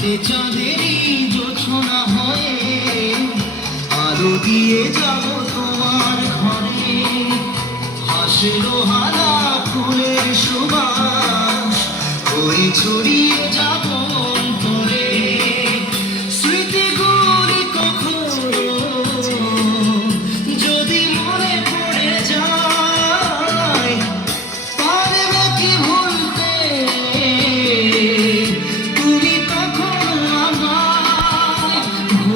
রাতে চাঁদেরই জোছনা হয়ে আলো দিয়ে যাব তোমার ঘরে। হাসলো হালা ফুলের সুবাস, ওই ছড়িয়ে যাব